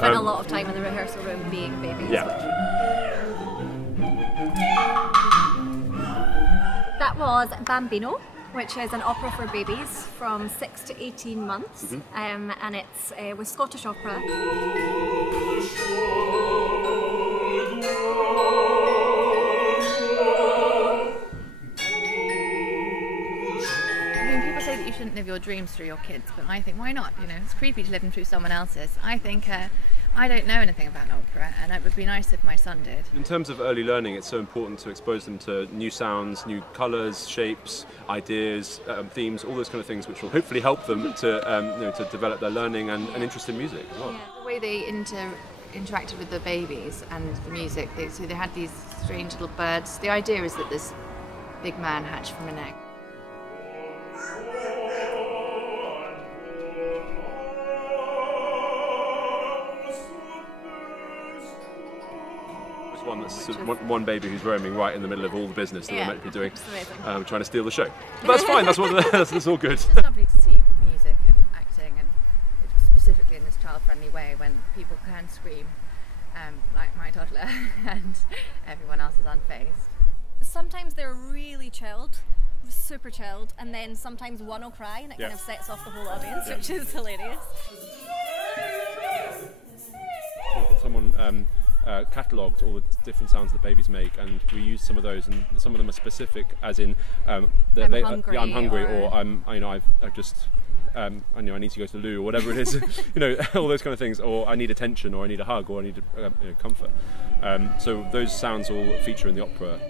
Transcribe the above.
spent a lot of time in the rehearsal room being babies. Yeah. That was BambinO, which is an opera for babies from 6 to 18 months, and it's with Scottish opera. People say that you shouldn't live your dreams through your kids, but I think, why not? You know, it's creepy to live them through someone else's. I think I don't know anything about opera, and it would be nice if my son did. In terms of early learning, it's so important to expose them to new sounds, new colours, shapes, ideas, themes, all those kind of things, which will hopefully help them to to develop their learning and interest in music as well. Yeah. The way they interacted with the babies and the music, so they had these strange little birds. The idea is that this big man hatched from an egg. One baby who's roaming right in the middle of all the business that they're meant to be doing, trying to steal the show. But that's fine. That's all good. It's lovely to see music and acting, and specifically in this child-friendly way when people can scream, like my toddler, and everyone else is unfazed. Sometimes they're really chilled, super chilled, and then sometimes one will cry, and it kind of sets off the whole audience, which is hilarious. Someone catalogued all the different sounds that babies make, and we use some of those, and some of them are specific, as in I'm hungry, or I've just I need to go to the loo, or whatever it is. All those kind of things, or I need attention, or I need a hug, or I need comfort. So those sounds all feature in the opera.